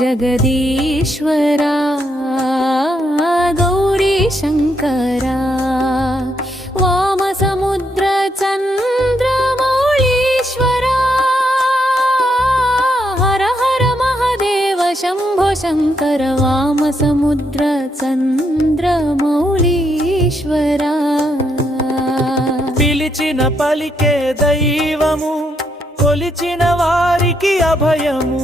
జగదీశ్వరా గౌరీ శంకరా వామసముద్ర చంద్రమౌళీశ్వరా హర హర మహదేవ శంభో శంకర వామసముద్ర చంద్రమౌళీశ్వరా పిలిచిన పలికే దైవము కొలిచిన వారికి అభయము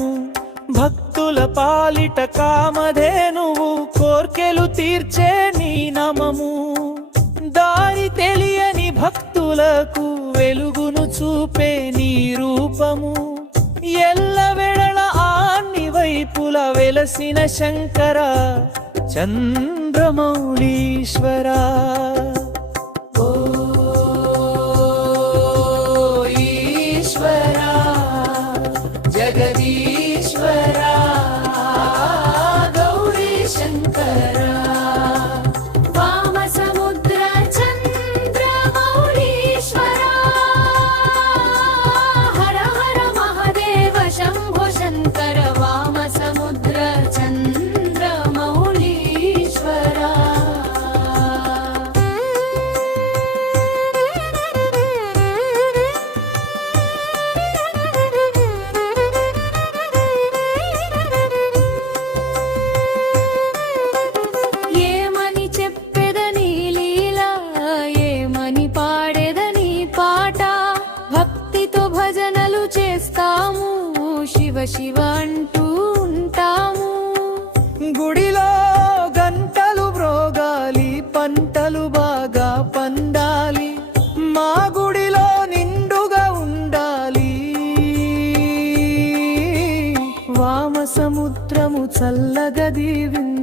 భక్తుల పాలిట కామధేనువు కోర్కెలు తీర్చే నీ నమము దారి తెలియని భక్తులకు వెలుగును చూపే నీ రూపము ఎల్లవెడల అన్ని వైపుల వెలసిన శంకర చంద్రమౌళీశ్వరా జగదీశ్వరా గౌరీ శంకరా వామసముద్ర చంద్రమౌళీశ్వరా హర హర మహదేవ శంభో శంకర వామసముద్ర చంద్రమౌళీశ్వరా శివ శివ అంటూ ఉంటాము గుడిలో గంటలు మ్రోగాలి పంటలు బాగా పండాలి మా గుడిలో నిండుగా ఉండాలి వామసముద్రము చల్లగా దీవించాలి